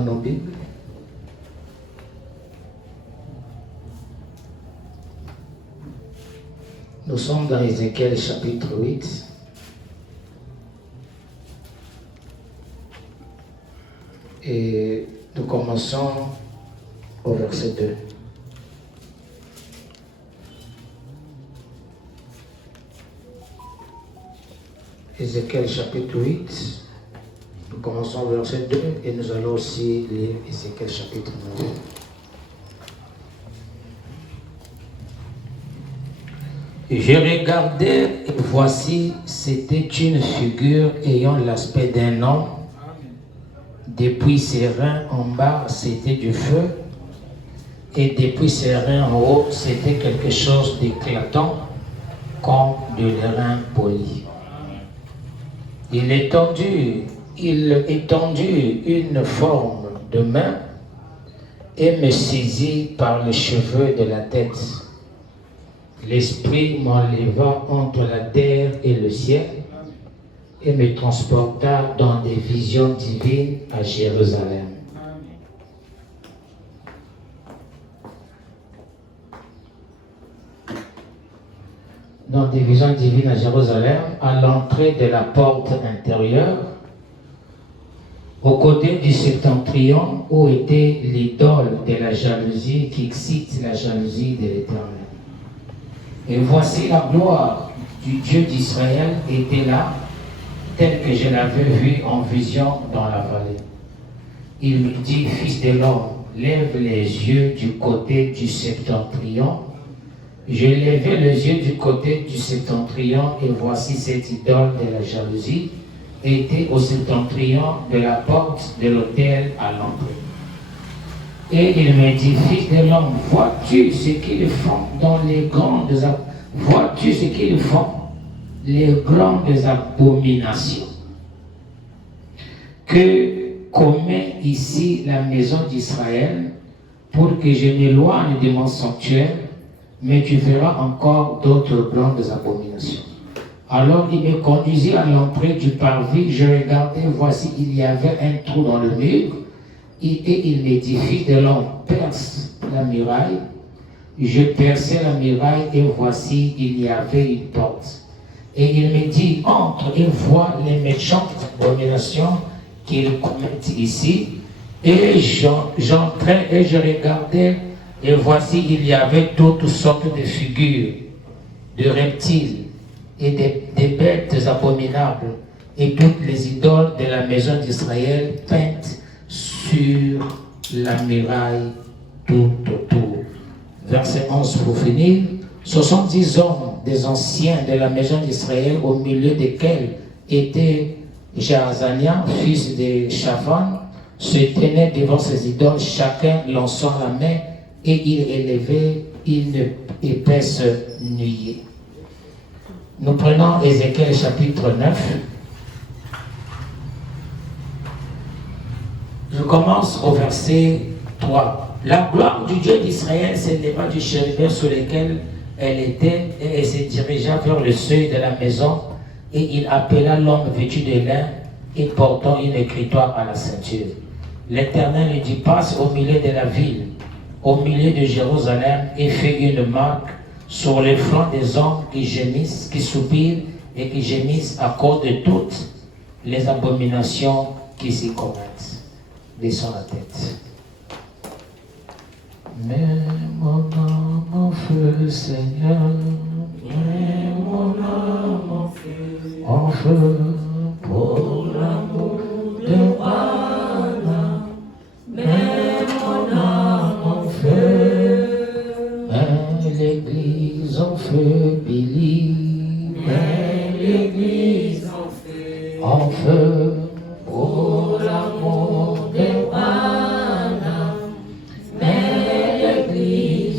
Prenons nos Bibles. Nous sommes dans Ézéchiel chapitre 8. Et nous commençons au verset 2. Ézéchiel chapitre 8. Nous commençons au verset 2 et nous allons aussi lire Ézéchiel chapitre 9. Je regardais et voici, c'était une figure ayant l'aspect d'un homme. Depuis ses reins en bas, c'était du feu. Et depuis ses reins en haut, c'était quelque chose d'éclatant, comme de l'airain poli. Il étendit une forme de main et me saisit par les cheveux de la tête. L'Esprit m'enleva entre la terre et le ciel et me transporta dans des visions divines à Jérusalem. Dans des visions divines à Jérusalem, à l'entrée de la porte intérieure, au côté du septentrion où était l'idole de la jalousie qui excite la jalousie de l'Éternel. Et voici la gloire du Dieu d'Israël était là, telle que je l'avais vue en vision dans la vallée. Il me dit, fils de l'homme, lève les yeux du côté du septentrion. Je levai les yeux du côté du septentrion et voici cette idole de la jalousie était au septentrion de la porte de l'autel à l'entrée. Et il me dit, fils de l'homme, vois-tu ce qu'ils font dans les grandes vois-tu ce qu'ils font, les grandes abominations que commet ici la maison d'Israël pour que je m'éloigne de mon sanctuaire, mais tu verras encore d'autres grandes abominations. Alors il me conduisit à l'entrée du parvis, je regardais, voici il y avait un trou dans le mur, et il me dit, fils de l'homme, perce la muraille. Je perçai la muraille et voici il y avait une porte. Et il me dit, entre et vois les méchantes abominations qu'ils commettent ici. Et j'entrai et je regardais et voici il y avait toutes sortes de figures, de reptiles et des bêtes abominables et toutes les idoles de la maison d'Israël peintes sur la muraille tout autour. Verset 11 pour finir. 70 hommes des anciens de la maison d'Israël, au milieu desquels était Jaazania, fils de Shaphan, se tenaient devant ces idoles, chacun lançant la main, et il élevait une épaisse nuée. Nous prenons Ézéchiel chapitre 9. Je commence au verset 3. La gloire du Dieu d'Israël s'éleva du chérubin sur lequel elle était et elle se dirigea vers le seuil de la maison et il appela l'homme vêtu de lin et portant une écritoire à la ceinture. L'Éternel lui dit, passe au milieu de la ville, au milieu de Jérusalem et fais une marque sur les flancs des hommes qui gémissent, qui soupirent et qui gémissent à cause de toutes les abominations qui s'y commettent. Laissons la tête. Mets mon âme en feu, Seigneur, mets mon âme en feu, pour l'amour de Anna, mets mon âme en feu, mets l'église en feu, Billy, mets l'église en feu, pour l'amour de Anna,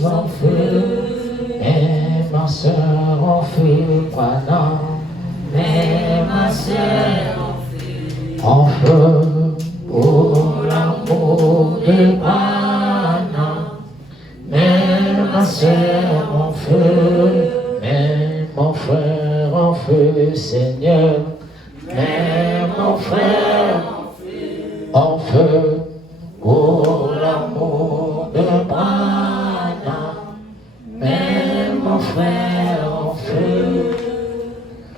en feu, mets ma soeur en feu, Pana, mets ma soeur en feu, pour l'amour de Pana, mets ma soeur en feu, mets mon frère en feu, Seigneur, mets mon frère en feu, frère en feu.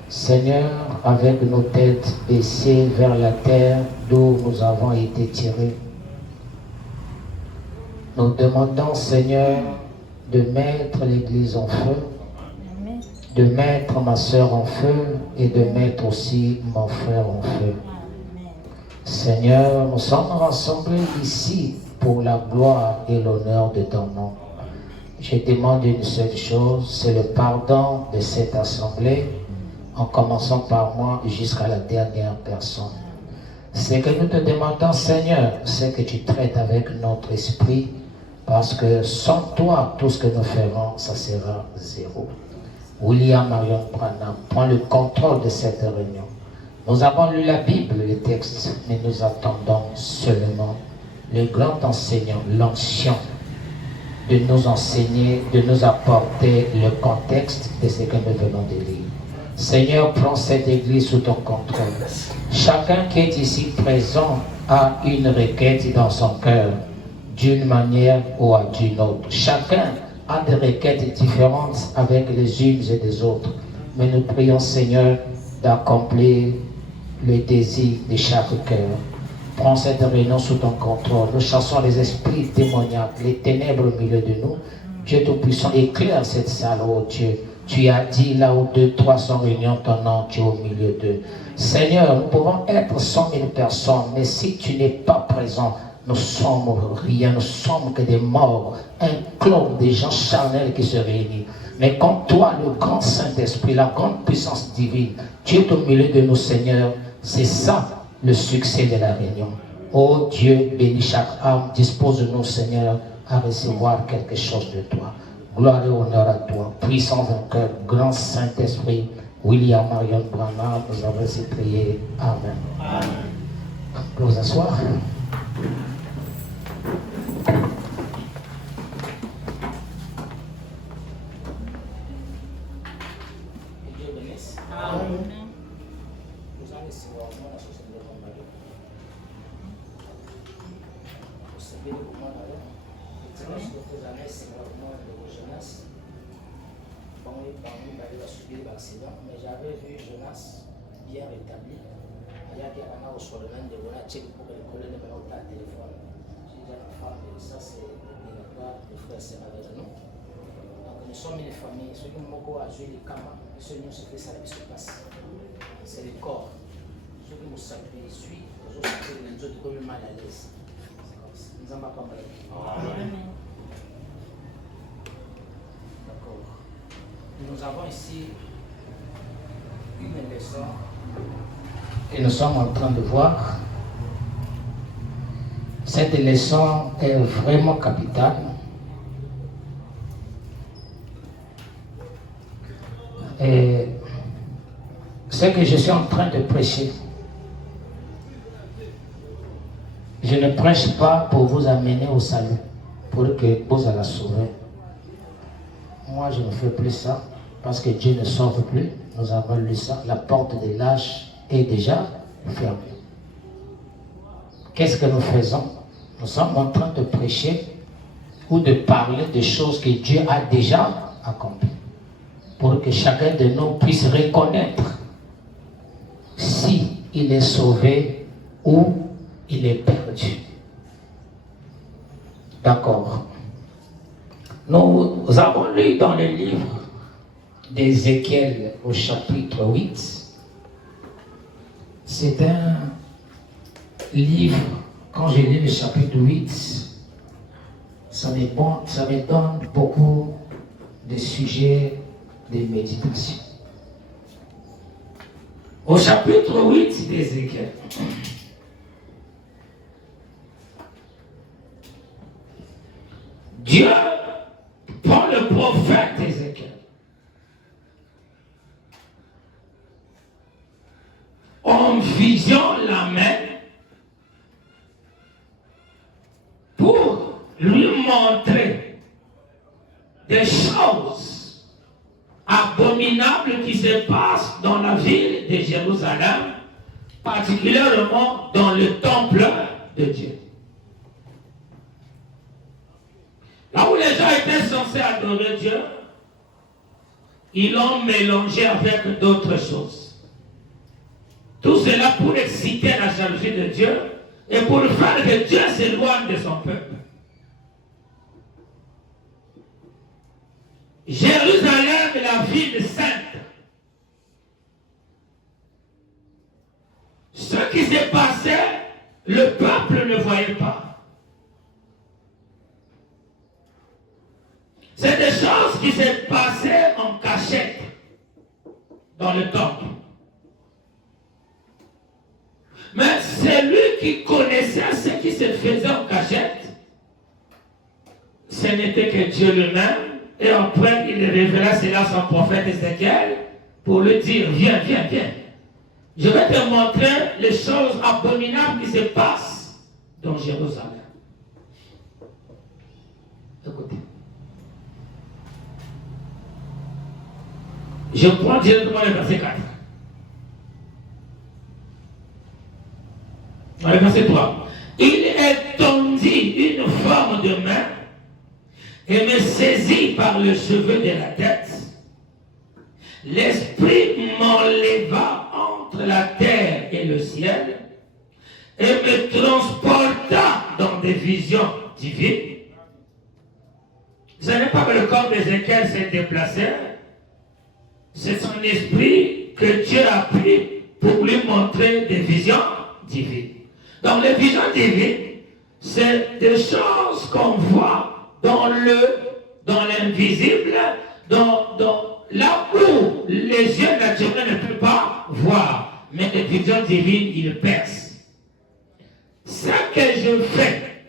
Seigneur, avec nos têtes baissées vers la terre d'où nous avons été tirés, nous demandons, Seigneur, de mettre l'Église en feu, de mettre ma sœur en feu et de mettre aussi mon frère en feu. Seigneur, nous sommes rassemblés ici pour la gloire et l'honneur de ton nom. Je demande une seule chose, c'est le pardon de cette assemblée, en commençant par moi jusqu'à la dernière personne. Ce que nous te demandons, Seigneur, c'est que tu traites avec notre esprit, parce que sans toi, tout ce que nous ferons, ça sera zéro. William Marion Branham, prends le contrôle de cette réunion. Nous avons lu la Bible, les textes, mais nous attendons seulement le grand enseignant, l'ancien, de nous enseigner, de nous apporter le contexte de ce que nous venons de lire. Seigneur, prends cette église sous ton contrôle. Chacun qui est ici présent a une requête dans son cœur, d'une manière ou d'une autre. Chacun a des requêtes différentes avec les unes et les autres. Mais nous prions, Seigneur, d'accomplir le désir de chaque cœur. Prends cette réunion sous ton contrôle. Nous chassons les esprits démoniaques, les ténèbres au milieu de nous. Dieu Tout-Puissant, éclaire cette salle, oh Dieu. Tu as dit là où 2, 3 sont réunis, ton nom, tu es au milieu d'eux. Seigneur, nous pouvons être 100 000 personnes, mais si tu n'es pas présent, nous sommes rien, nous sommes que des morts, un club des gens charnels qui se réunissent. Mais quand toi, le grand Saint-Esprit, la grande puissance divine, tu es au milieu de nous, Seigneur, c'est ça le succès de la réunion. Oh Dieu, bénis chaque âme, dispose-nous, Seigneur, à recevoir quelque chose de toi. Gloire et honneur à toi, puissant vainqueur, grand Saint-Esprit, William Marion Branham, nous avons ainsi prié. Amen. Amen. Vous vous asseoir. Dieu bénisse. Amen. Vous allez savoir la chose de votre mari. Vous savez comment on a l'expérience de vos années, c'est vraiment de vos jeunesse. Bon, il a subi l'accident, mais j'avais vu Jonas bien rétabli. Il y a quelqu'un au Solomon de voilà, check pour le coller le numéro de téléphone. J'ai dit à la femme, ça c'est obligatoire, les frères c'est avec nous. Donc nous sommes une famille, ceux qui m'ont joué les camas, ceux qui nous ont fait ça, qui se passe. C'est le corps. Ceux qui nous s'appuient, suivent, les autres s'appuient, les autres comme mal à l'aise. Nous avons pas compris. Amen. D'accord. Nous avons ici une leçon et nous sommes en train de voir. Cette leçon est vraiment capitale. Et ce que je suis en train de prêcher, je ne prêche pas pour vous amener au salut, pour que vous allez sauver. Moi, je ne fais plus ça, parce que Dieu ne sauve plus. Nous avons lu ça. La porte des lâches est déjà fermée. Qu'est-ce que nous faisons? Nous sommes en train de prêcher ou de parler des choses que Dieu a déjà accomplies, pour que chacun de nous puisse reconnaître si il est sauvé ou il est perdu. D'accord. Nous avons lu dans le livre d'Ézéchiel au chapitre 8. C'est un livre, quand je lis le chapitre 8, ça me donne beaucoup de sujets de méditation. Au chapitre 8 d'Ézéchiel, Dieu prend le prophète Ézéchiel en vision la main pour lui montrer des choses abominables qui se passent dans la ville de Jérusalem, particulièrement dans le temple de Dieu. Là où les gens étaient censés adorer Dieu, ils l'ont mélangé avec d'autres choses. Tout cela pour exciter la jalousie de Dieu et pour faire que Dieu s'éloigne de son peuple. Jérusalem est la ville sainte. Ce qui s'est passé, le peuple ne voyait pas. C'est des choses qui s'est passées en cachette dans le temple. Mais celui qui connaissait ce qui se faisait en cachette, ce n'était que Dieu lui-même. Et après, il révéla cela à son prophète Ézéchiel pour lui dire, viens, viens, viens. Je vais te montrer les choses abominables qui se passent dans Jérusalem. Écoutez. Je prends directement le verset 4. Dans le verset 3. Il étendit une forme de main et me saisit par le cheveu de la tête. L'esprit m'enleva entre la terre et le ciel et me transporta dans des visions divines. Ce n'est pas que le corps d'Ézéchiel s'est déplacé, c'est son esprit que Dieu a pris pour lui montrer des visions divines. Donc les visions divines, c'est des choses qu'on voit dans l'invisible, dans là où les yeux naturels ne peuvent pas voir. Mais les visions divines, ils percent. Ce que je fais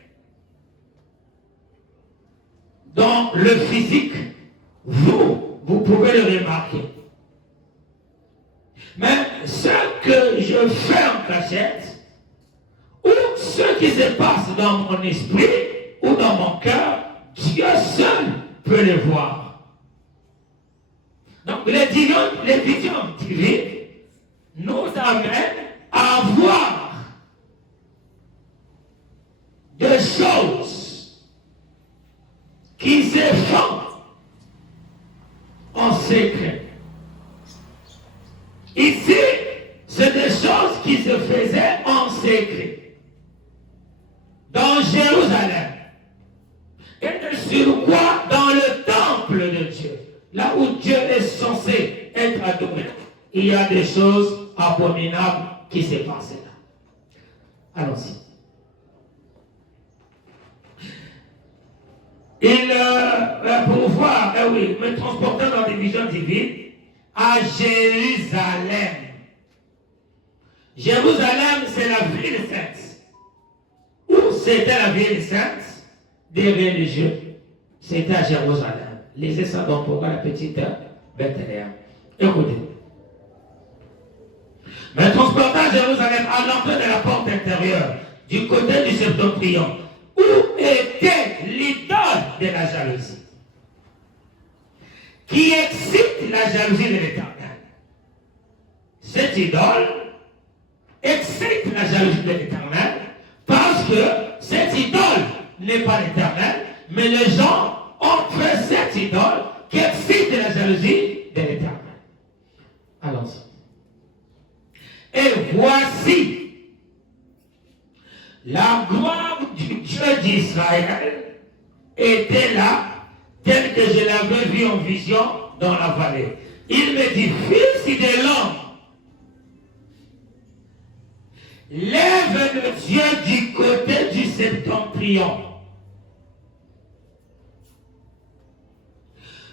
dans le physique, vous pouvez le remarquer. Mais ce que je fais en cachette, ou ce qui se passe dans mon esprit ou dans mon cœur, Dieu seul peut le voir. Donc les visions divines nous amènent à voir des choses qui se font en secret. Ici, c'est des choses qui se faisaient en secret. Dans Jérusalem. Et sur quoi? Dans le temple de Dieu. Là où Dieu est censé être adoré. Il y a des choses abominables qui se passent là. Allons-y. Pour voir, me transporter dans des visions divines à Jérusalem. Jérusalem, c'est la ville sainte. Où c'était la ville sainte des religieux? C'était à Jérusalem. Lisez ça donc pour la petite Bethléem. Écoutez. Mais transportant à Jérusalem à l'entrée de la porte intérieure, du côté du septentrion, où était l'idole de la jalousie, qui excite la jalousie de l'Éternel. Cette idole excite la jalousie de l'Éternel parce que cette idole n'est pas l'Éternel, mais les gens ont fait cette idole qui excite la jalousie de l'Éternel. Allons-y. Et voici la gloire du Dieu d'Israël était là, telle que je l'avais vu en vision dans la vallée. Il me dit, fils de l'homme, lève le Dieu du côté du septentrion.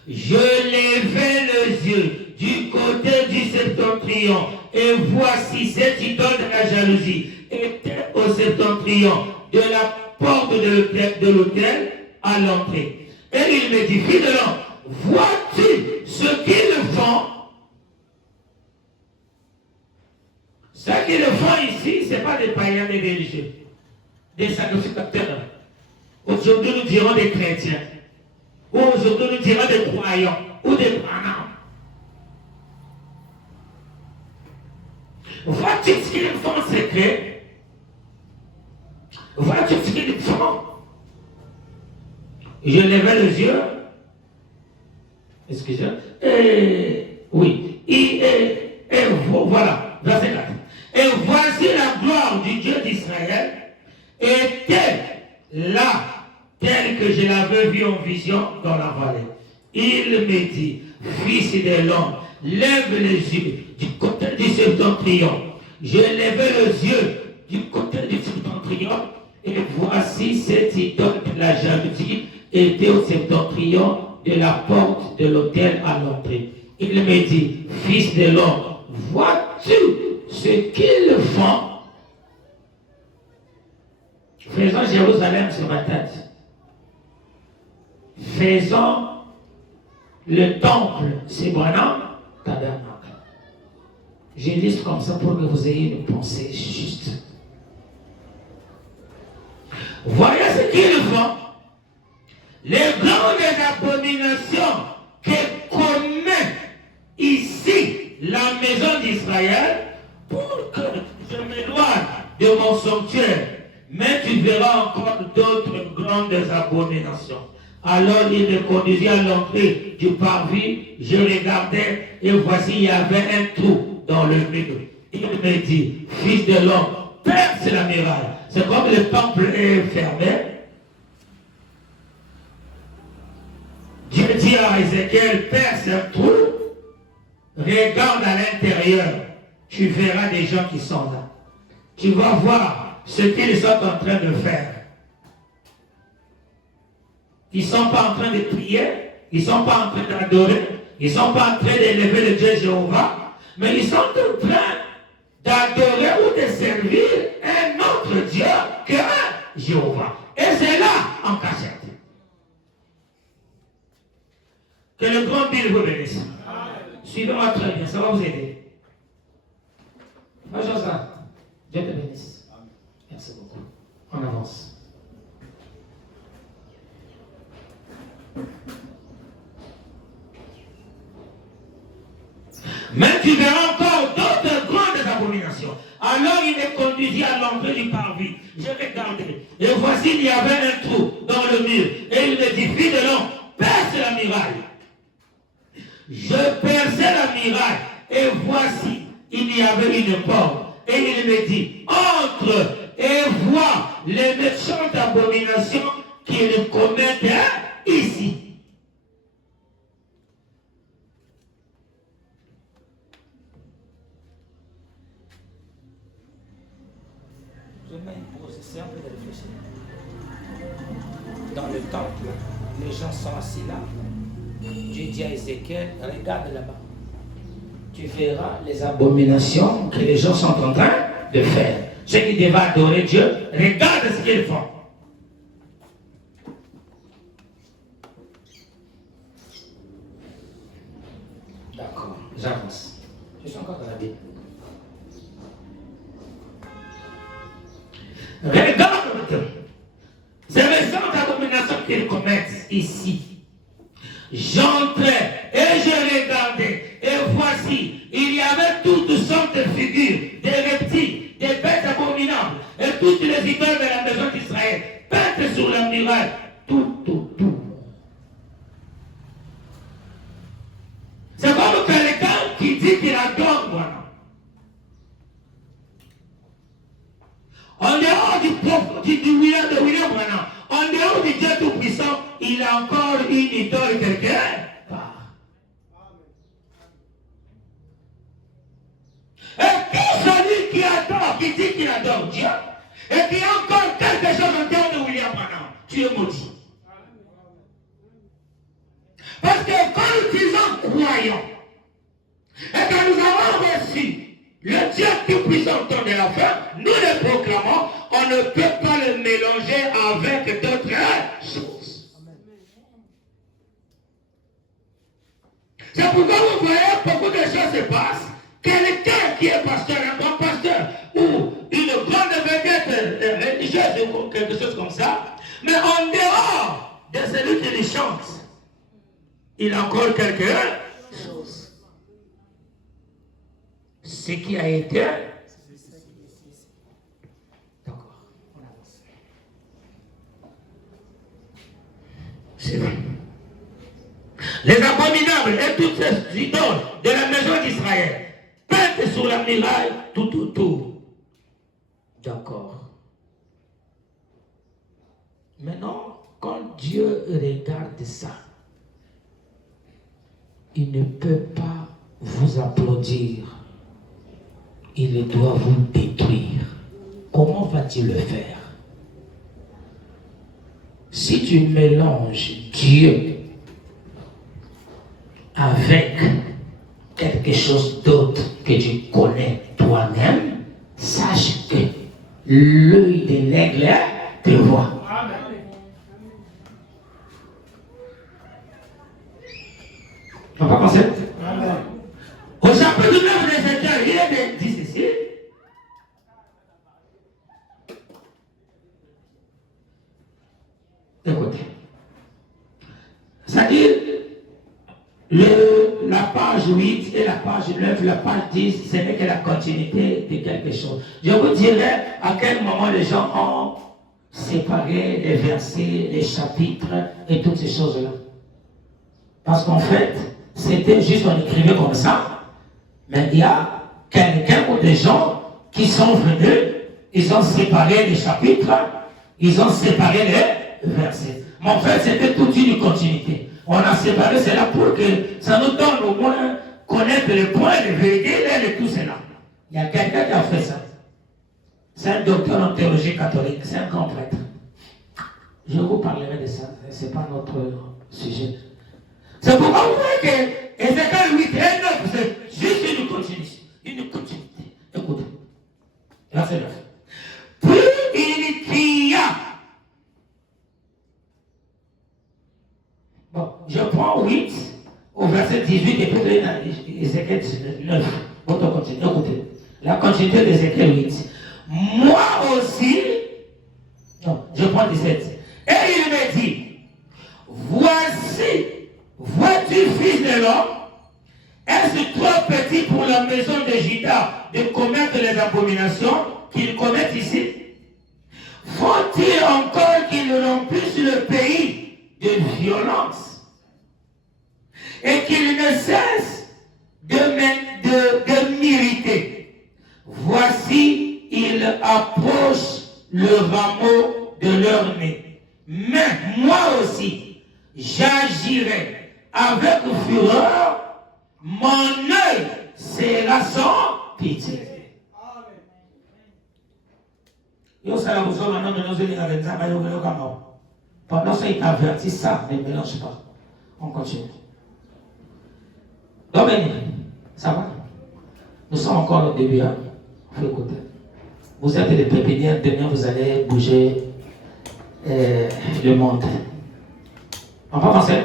Je levai les yeux du côté du septentrion, et voici cette idole de la jalousie était au septentrion de la porte de l'autel à l'entrée. Et il me dit, fils de l'homme, vois-tu ce qu'ils font? Ce qu'ils font ici, ce n'est pas des païens, des religieux, des sacrificateurs. Aujourd'hui, nous dirons des chrétiens. Ou aujourd'hui, nous dirons des croyants ou des branhams. Vois-tu ce qu'ils font en secret? Vois-tu ce qu'ils font? Je levai les yeux Excusez-moi. Oui. Et voilà, verset 4. Et voici la gloire du Dieu d'Israël était là, tel que je l'avais vu en vision dans la vallée. Il me dit, fils de l'homme, lève les yeux du côté du septentrion. J'ai levé les yeux du côté du septentrion, et voici cette idole de la jalousie était au septentrion de la porte de l'autel à l'entrée. Il me dit, fils de l'homme, vois-tu ce qu'ils font? Faisons Jérusalem sur ma tête. Faisons le temple, c'est Branham, tabernacle. Je liste comme ça pour que vous ayez une pensée juste. Voyez ce qu'ils font. Les grandes abominations que commet ici la maison d'Israël, pour que je m'éloigne de mon sanctuaire, mais tu verras encore d'autres grandes abominations. Alors il me conduisit à l'entrée du parvis, je regardais et voici il y avait un trou dans le mur. Il me dit, fils de l'homme, perce la muraille. C'est comme le temple est fermé. Dieu dit à Ézéchiel, perce un trou, regarde à l'intérieur, tu verras des gens qui sont là. Tu vas voir ce qu'ils sont en train de faire. Ils ne sont pas en train de prier, ils ne sont pas en train d'adorer, ils ne sont pas en train d'élever le Dieu Jéhovah, mais ils sont en train d'adorer ou de servir un autre Dieu que Jéhovah. Et c'est là en cachette. Que le grand Bill vous bénisse. Suivez-moi très bien, ça va vous aider. Faisons ça. Dieu te bénisse. Merci beaucoup. On avance. Mais tu verras encore d'autres grandes abominations. Alors il me conduisit à l'entrée du parvis. Je regardais. Et voici, il y avait un trou dans le mur. Et il me dit, fils de l'homme, perce la muraille. Je perçais la muraille. Et voici, il y avait une porte. Et il me dit, entre et vois les méchantes abominations qu'il commettent ici. Je mets une pause, c'est un peu de réfléchir. Dans le temple, les gens sont assis là. Dieu dit à Ézéchiel, regarde là-bas. Tu verras les abominations que les gens sont en train de faire. Ceux qui devaient adorer Dieu, regarde ce qu'ils font. D'accord, j'avance. Je suis encore dans la Bible. Regarde ces méchantes abominations qu'ils commettent ici. J'entrais et je regardais, et voici, il y avait toutes sortes de figures, des reptiles, des bêtes abominables, et toutes les idoles de la maison d'Israël, peintes sur la muraille, tout. C'est comme quelqu'un qui dit qu'il adore moi. En dehors du William Branham, en dehors du Dieu Tout-Puissant, il a encore une idole quelque part. Et tout celui qui adore, qui dit qu'il adore Dieu, et qui a encore quelque chose en termes de William Branham, tu es maudit. Parce que quand nous disons croyants, et que nous avons reçu le Dieu Tout-Puissant au temps de la fin, nous le proclamons, on ne peut pas le mélanger avec d'autres choses. C'est pourquoi vous voyez beaucoup de choses se passent. Quelqu'un qui est pasteur, un grand pasteur, ou une grande vedette religieuse ou quelque chose comme ça, mais en dehors de celui qui les chante, il a encore quelque chose. Ce qui a été. D'accord, on avance. C'est vrai. Les abominables et toutes ces idoles de la maison d'Israël, peintes sur la muraille tout autour. D'accord. Maintenant, quand Dieu regarde ça, il ne peut pas vous applaudir. Il doit vous détruire. Comment va-t-il le faire? Si tu mélanges Dieu avec quelque chose d'autre que tu connais toi-même, sache que l'œil de l'aigle te voit. On va penser. Au chapitre 9 de Ézéchiel, il est dit ceci. Écoutez. C'est-à-dire, la page 8 et la page 9, la page 10, ce n'est que la continuité de quelque chose. Je vous dirai à quel moment les gens ont séparé les versets, les chapitres et toutes ces choses-là. Parce qu'en fait, c'était juste, on écrivait comme ça, mais il y a quelqu'un ou des gens qui sont venus, ils ont séparé les chapitres, ils ont séparé les versets. Mais en fait, c'était toute une continuité. On a séparé cela pour que ça nous donne au moins connaître les points de vérité et tout cela. Il y a quelqu'un qui a fait ça. C'est un docteur en théologie catholique, c'est un grand prêtre. Je vous parlerai de ça, ce n'est pas notre sujet. C'est pourquoi vous voyez que Ézéchiel 8 et 9, c'est juste une continuité. Une continuité. Écoutez. Là, c'est 9. Puis il cria. Bon, je prends 8 au verset 18 et puis Ézéchiel 9. Votre continuité. Écoutez. La continuité d'Ézéchiel 8. Moi aussi. Non, je prends 17. Et il me dit, voici. Vois-tu, fils de l'homme, est-ce trop petit pour la maison de Juda de commettre les abominations qu'ils commettent ici? Faut-il encore qu'ils remplissent le pays de violence et qu'ils ne cessent de m'irriter? Voici, ils approchent le rameau de leur nez. Mais moi aussi, j'agirai avec fureur, mon œil sera sans pitié. Pendant ça, il t'avertit ça, ne mélange pas. On continue. Donc, ça va? Nous sommes encore au début. Hein? Faut écouter. Vous êtes des pépinières, demain vous allez bouger le monde. On va penser?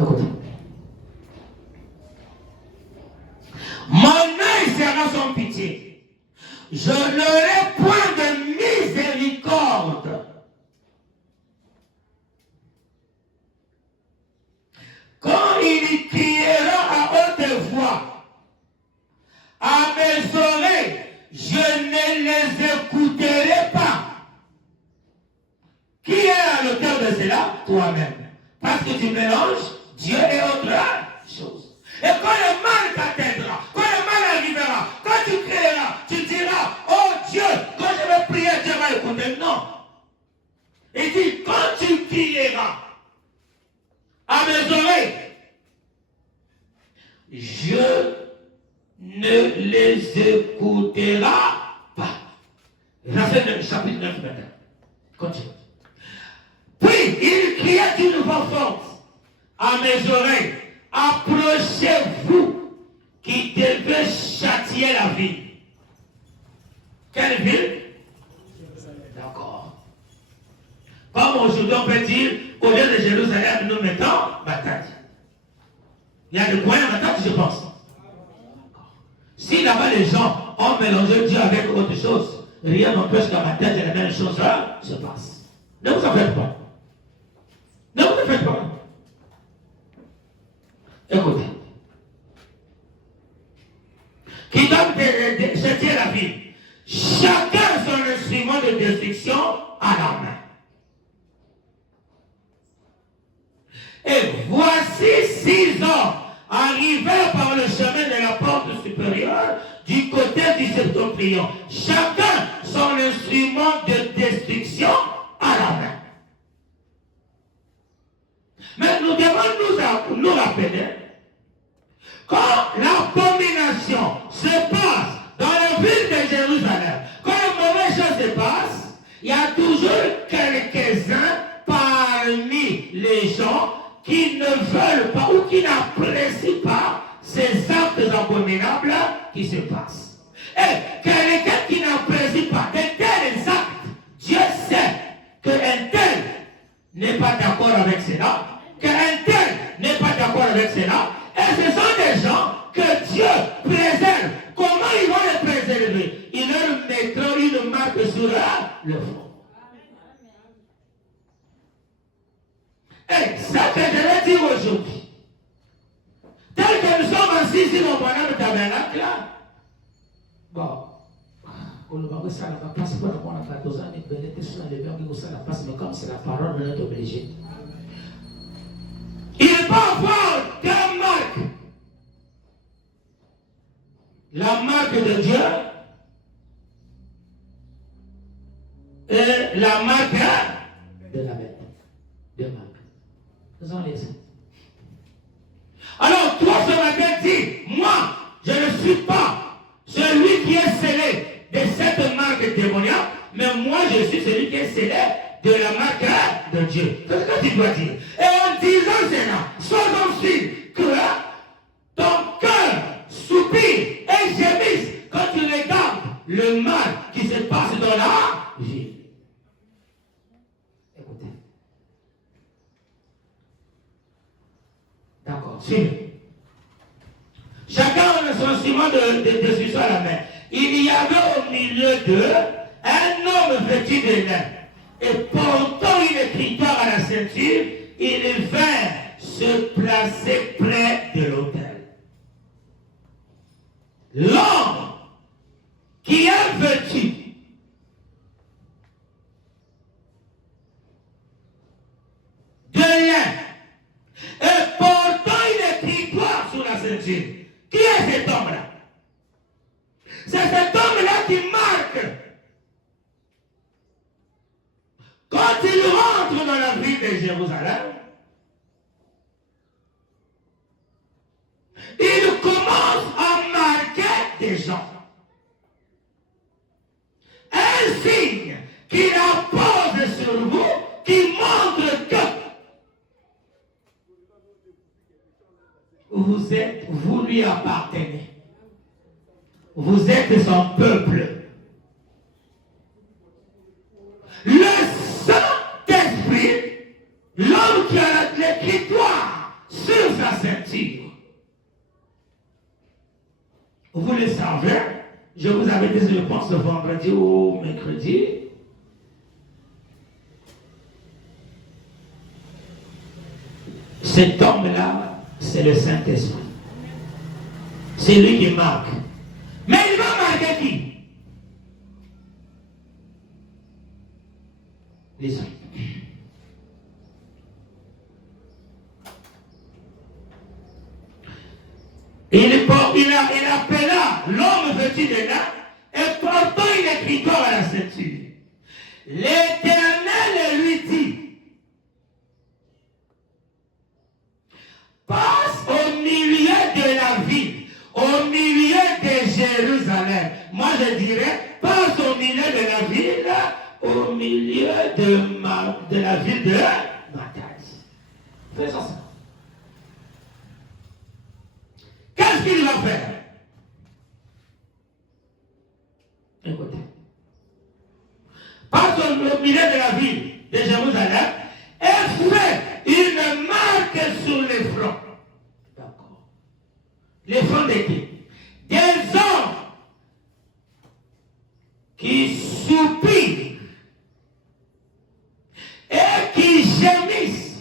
Écoutez. Mon œil sera sans pitié. Je n'aurai point de miséricorde. Quand il criera à haute voix, à mes oreilles, je ne les écouterai pas. Qui est à l'auteur de cela? Toi-même. Parce que tu mélanges Dieu et autre chose. Et quand le mal t'atteindra, quand le mal arrivera, quand tu crieras, tu diras, oh Dieu, quand je vais prier, Dieu va écouter. Non. Il dit, quand tu crieras à mes oreilles, je ne les écouterai pas. Verset 9, chapitre 9 maintenant. Continue. Puis il criait d'une voix forte à mes oreilles, approchez-vous qui devez châtier la ville. Quelle ville? D'accord. Comme aujourd'hui on peut dire, au lieu de Jérusalem, nous mettons Matadi. Il y a de quoi à Matadi, je pense. Si là-bas les gens ont mélangé Dieu avec autre chose, rien n'empêche qu'à Matadi la même chose se passe. Ne vous en faites pas. Ne vous en faites pas. Écoutez. Qui donne de châtier la ville. Chacun son instrument de destruction à la main. Et voilà arrivèrent par le chemin de la porte supérieure du côté du septentrion, chacun son instrument de destruction à la main. Mais nous devons nous rappeler, quand l'abomination se passe dans la ville de Jérusalem, quand une mauvaise chose se passe, il y a toujours quelques-uns parmi les gens qui ne veulent pas ou qui n'apprécient pas ces actes abominables qui se passent. Et quelqu'un qui n'apprécie pas de tels actes, Dieu sait qu'un tel n'est pas d'accord avec cela, qu'un tel n'est pas d'accord avec cela, et ce sont des gens que Dieu préserve. Comment ils vont les préserver? Ils leur mettront une marque sur le front. Et ça que je vais dire aujourd'hui, tel que nous sommes assis ici dans le tabernacle là, bon, on ne va pas ça la place pour avoir la 14 ans, mais les personnes les bien qui ça la place, mais comme c'est la parole, on est obligé. Il va avoir deux marques. La marque de Dieu et la marque de la bête. Deux marques. Nous en laissons. Alors, toi ce matin, dis, moi, je ne suis pas celui qui est scellé de cette marque démoniaque, mais moi, je suis celui qui est scellé de la marque de Dieu. C'est ce que tu dois dire. Et en disant cela, sois sûr que ton cœur soupire et gémisse quand tu regardes le mal qui se passe dans la vie. Écoutez. D'accord, suivez. Chacun a son instrument de destruction à la main. Il y avait au milieu d'eux un homme vêtu de lin. Et portant une écritoire à la ceinture, il vint se placer près de l'autel. L'homme qui est vêtu de lin et portant une écritoire sur la ceinture. Qui est cet homme-là? C'est cet homme-là qui marque. Quand il rentre dans la ville de Jérusalem, il commence à marquer des gens. Un signe qu'il appose sur vous, qui montre que vous lui appartenez. Vous êtes son peuple. Le Saint-Esprit, l'homme qui a l'écritoire sur sa ceinture. Vous le savez, je vous avais dit, je pense, le vendredi ou mercredi. Cet homme-là, c'est le Saint-Esprit. C'est lui qui marque. Mais il va marquer qui? Les hommes. Il appela l'homme vêtu de lin et portant une écritoire à la ceinture. L'Éternel lui dit, passe au milieu de la ville, au milieu de Jérusalem. Moi je dirais, passe au milieu de la ville, au milieu de la ville de Mathaïs. Faisons ça. Qu'est-ce qu'il va faire? Écoutez. Passe au milieu de la ville de Jérusalem et fait une marque sur les fronts. D'accord. Les fronts de qui? Des hommes qui soupirent et qui gémissent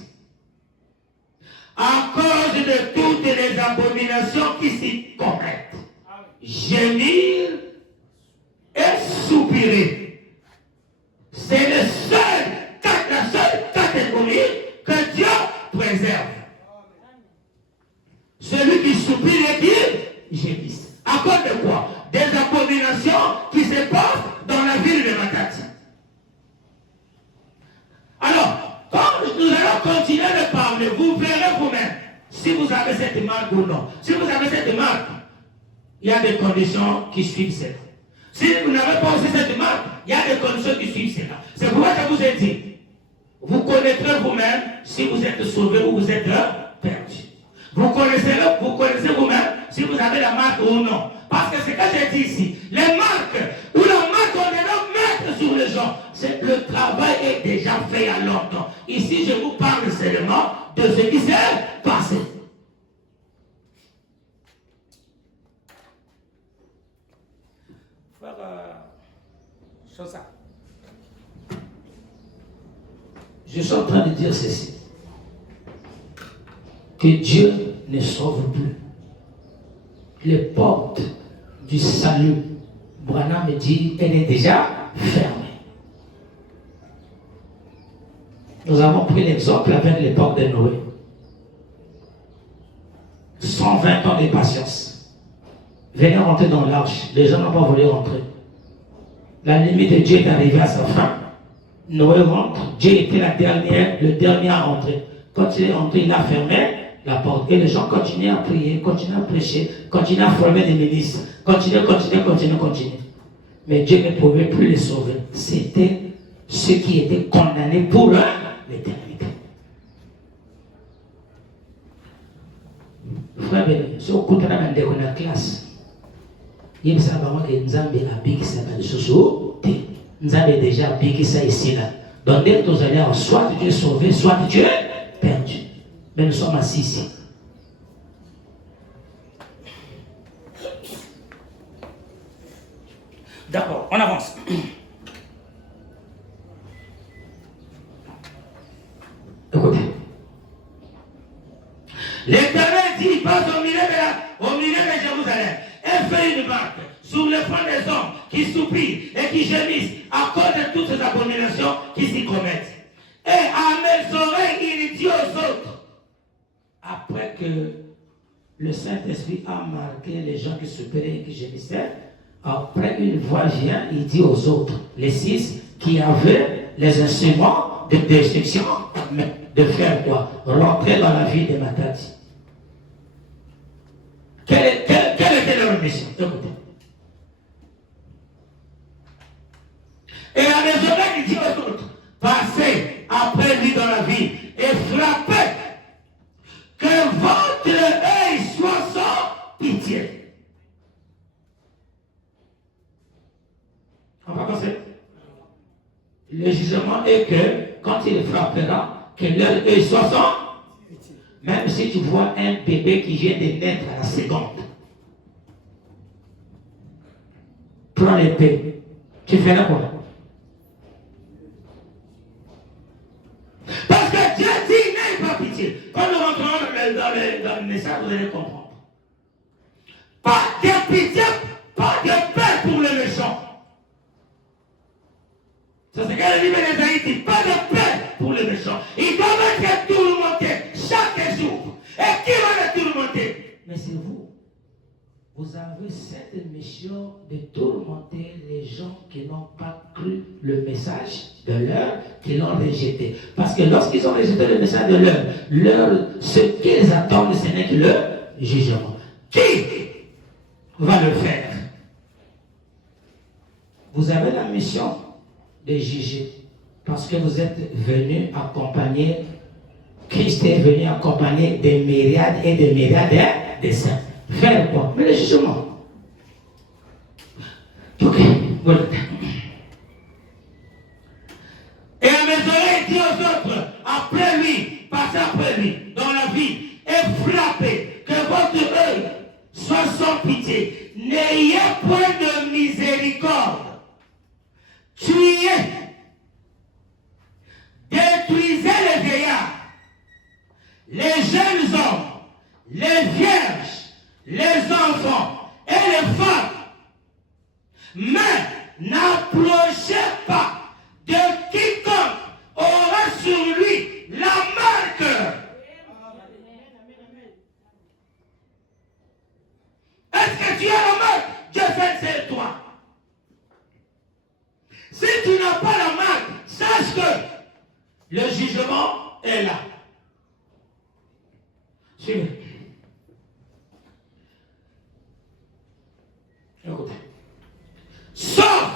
à cause de toutes les abominations qui s'y commettent. Gémir et soupirer. C'est la seule catégorie que Dieu préserve. Celui qui soupirent et qui gémissent. À cause de quoi? Des abominations qui se passent dans la ville de Matati. Alors, quand nous allons continuer de parler, vous verrez vous-même si vous avez cette marque ou non. Si vous avez cette marque, il y a des conditions qui suivent cela. Si vous n'avez pas aussi cette marque, il y a des conditions qui suivent cela. C'est pourquoi je vous ai dit, vous connaîtrez vous-même si vous êtes sauvé ou vous êtes perdu. Vous connaissez vous-même si vous avez la marque ou non. Parce que c'est ce que j'ai dit ici. Les marques ou la marque qu'on doit mettre sur les gens, c'est le travail est déjà fait il y a longtemps. Ici, je vous parle seulement de ce qui s'est passé. Frère Chosa, je suis en train de dire ceci. Que Dieu ne sauve plus. Les portes du salut, Branham me dit, elle est déjà fermée. Nous avons pris l'exemple avec l'époque de Noé. 120 ans de patience. Venez rentrer dans l'arche. Les gens n'ont pas voulu rentrer. La limite de Dieu est arrivée à sa fin. Noé rentre. Dieu était le dernier à rentrer. Quand il est rentré, il a fermé la porte. Et les gens continuaient à prier, continuaient à prêcher, continuaient à former des ministres, continuaient. Mais Dieu ne pouvait plus les sauver. C'était ceux qui étaient condamnés pour l'éternité. Frère, si on compte dans la classe, il y a que Nzambe a piqué ça dans le sous Nzambe a déjà piqué ça ici là. Donc dès que nous allons, soit tu es sauvé, soit tu es perdu. Mais nous sommes assis ici. D'accord, on avance. Écoutez. L'Éternel dit, passe au milieu de Jérusalem et fait une marque sur le front des hommes qui soupirent et qui gémissent à cause de toutes ces abominations qui s'y commettent. Et à mes oreilles, il dit aux autres, après que le Saint-Esprit a marqué les gens qui soupiraient et qui gémissaient, après une voix vient, il dit aux autres, les 6 qui avaient les instruments de destruction, de faire quoi? Rentrer dans la vie de Matati. Quelle était leur mission? Écoutez. Et à mes oreilles, il dit aux autres, passez après lui dans la vie et frappez, que votre œil soit sans pitié. On va commencer. Le jugement est que quand il frappera, que leur œil soit sans pitié. Même si tu vois un bébé qui vient de naître à la seconde, prends l'épée, tu fais la quoi? Parce que Dieu dit, n'ayez pas pitié. Quand nous rentrons dans le message, vous allez comprendre. Pas de pitié, pas de paix pour les méchants. C'est ce que le livre d'Ésaïe dit, pas de paix pour les méchants. Ils doivent être tourmentés chaque jour. Et qui va les tourmenter? Mais c'est vous. Vous avez cette mission de tourmenter les gens qui n'ont pas cru le message de l'heure, qui l'ont rejeté. Parce que lorsqu'ils ont rejeté le message de l'heure, ce qu'ils attendent, ce n'est que le jugement. Qui va le faire? Vous avez la mission de juger. Parce que vous êtes venus accompagner, Christ est venu accompagner des myriades et des myriades de saints. Faire quoi? Mais le jugement. Ok, voilà. Et à mes oreilles, dit aux autres, après lui, passez après lui, dans la vie, et frappez, que votre œil soit sans pitié. N'ayez point de miséricorde. Tuez, détruisez les vieillards, les jeunes hommes, les vierges, les enfants et les femmes. Mais n'approchez pas de quiconque aura sur lui la marque. Écoutez. Sauf,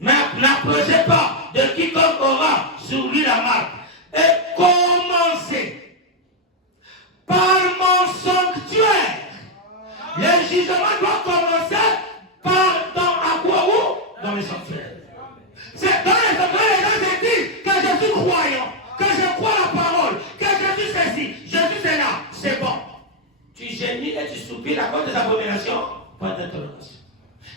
n'approchez pas de quiconque aura sur lui la marque. Et commencez par mon sanctuaire. Le jugement doit commencer par à quoi où? Dans le sanctuaire. C'est dans le sanctuaire, les gens se disent que je suis croyant, que je crois la parole, que je suis ceci, je suis cela. C'est bon. Tu gémis et tu soupires à cause des abominations. Point d'interrogation.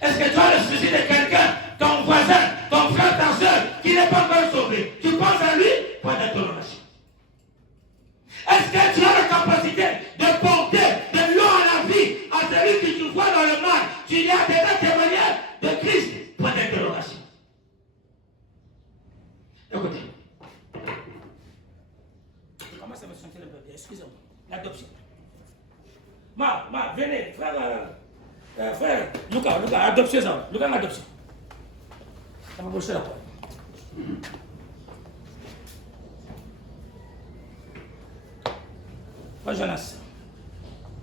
Est-ce que tu as le souci de quelqu'un, ton voisin, ton frère, ta soeur, qui n'est pas encore sauvé? Tu penses à lui? Point d'interrogation. Est-ce que tu as la capacité de porter de l'eau à la vie à celui que tu vois dans le mal? Tu y as déjà témoigné de Christ? Point d'interrogation. Écoutez. Je commence à me sentir un peu bien. Excusez-moi. L'adoption. Venez, frère, Lucas, adoption ça. Lucas, adoption. Ça m'a bossé la pointe. Pas Jonas.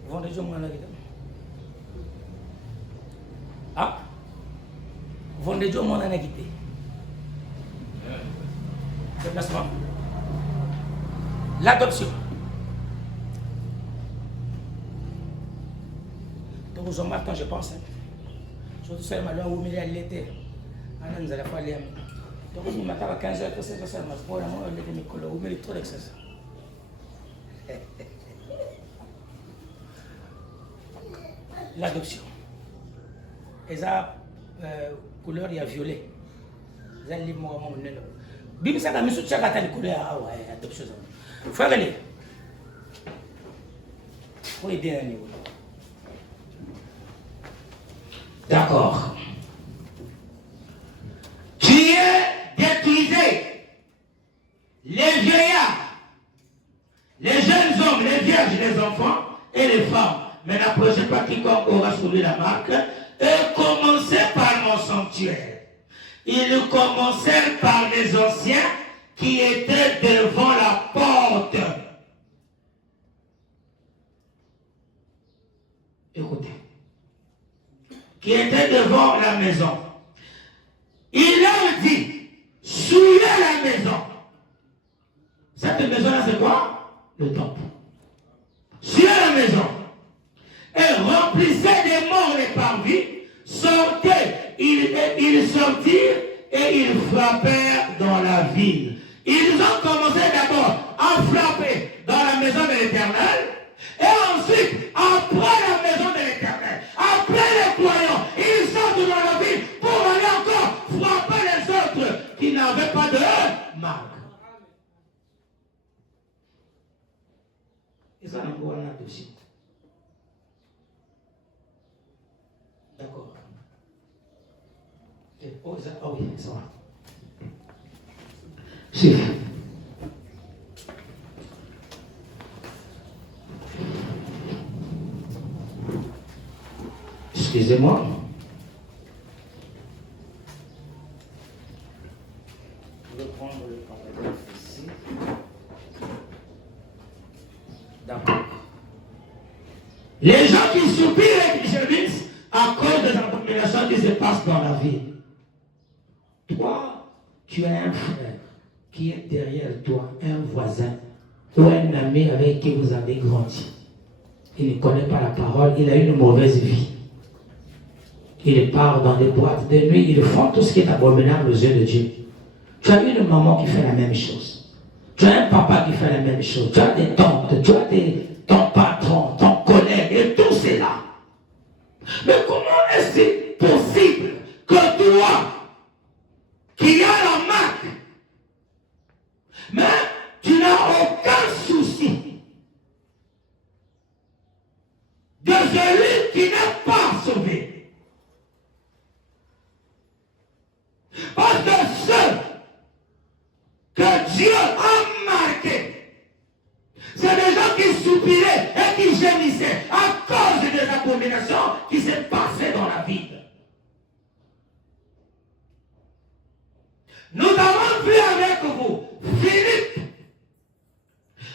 Vendez-moi mon avis. Ah? Vendez-moi mon avis. Déplacement. L'adoption. Donc, Jean-Marc, quand je pense, je suis seulement là où il était. Nous allons aller à donc, on m'attend à 15h, que c'est ça, mais pour la mort, il est Nicolas, où il est trop d'excès. L'adoption. Et ça, couleur, il y a violet. Ça, il y a mon nez. Bibi, ça, quand je suis à la couleur, ah ouais, adoption. Il faut aller. Il faut aider un niveau. D'accord. Tu es détruisé. Les vieillards, les jeunes hommes, les vierges, les enfants et les femmes. Mais n'approchez pas quiconque aura soulevé la marque. Et commencez par mon sanctuaire. Ils commencèrent par les anciens qui étaient devant la porte. Écoutez. Qui étaient devant la maison. Il leur dit, souillez la maison. Cette maison-là, c'est quoi? Le temple. Souillez la maison. Et remplissez des morts les parvis. Sortez. Ils sortirent et ils frappèrent dans la ville. Ils ont commencé d'abord à frapper dans la maison de l'Éternel. Et ensuite, après la maison de l'Éternel, après les croyants, ils sortent dans la ville pour aller encore frapper les autres qui n'avaient pas de marque. Et ça, on a un dossier. D'accord. Oh oui, ça va. Si. Excusez-moi. Je vais prendre le paragraphe ici. D'accord. Les gens qui soupirent et qui gémissent à cause des abominations qui se passent dans la vie. Toi, tu as un frère qui est derrière toi, un voisin ou un ami avec qui vous avez grandi. Il ne connaît pas la parole, il a une mauvaise vie. Il part dans des boîtes de nuit, ils font tout ce qui est abominable aux yeux de Dieu. Tu as une maman qui fait la même chose. Tu as un papa qui fait la même chose. Tu as des tantes, tu as ton patron, ton collègue et tout cela. Mais comment est-ce possible que toi, qui as la marque, mais tu n'as aucun souci de celui qui n'est pas sauvé? Parce que ceux que Dieu a marqués, c'est des gens qui soupiraient et qui gémissaient à cause des abominations qui s'est passées dans la vie. Nous avons vu avec vous Philippe,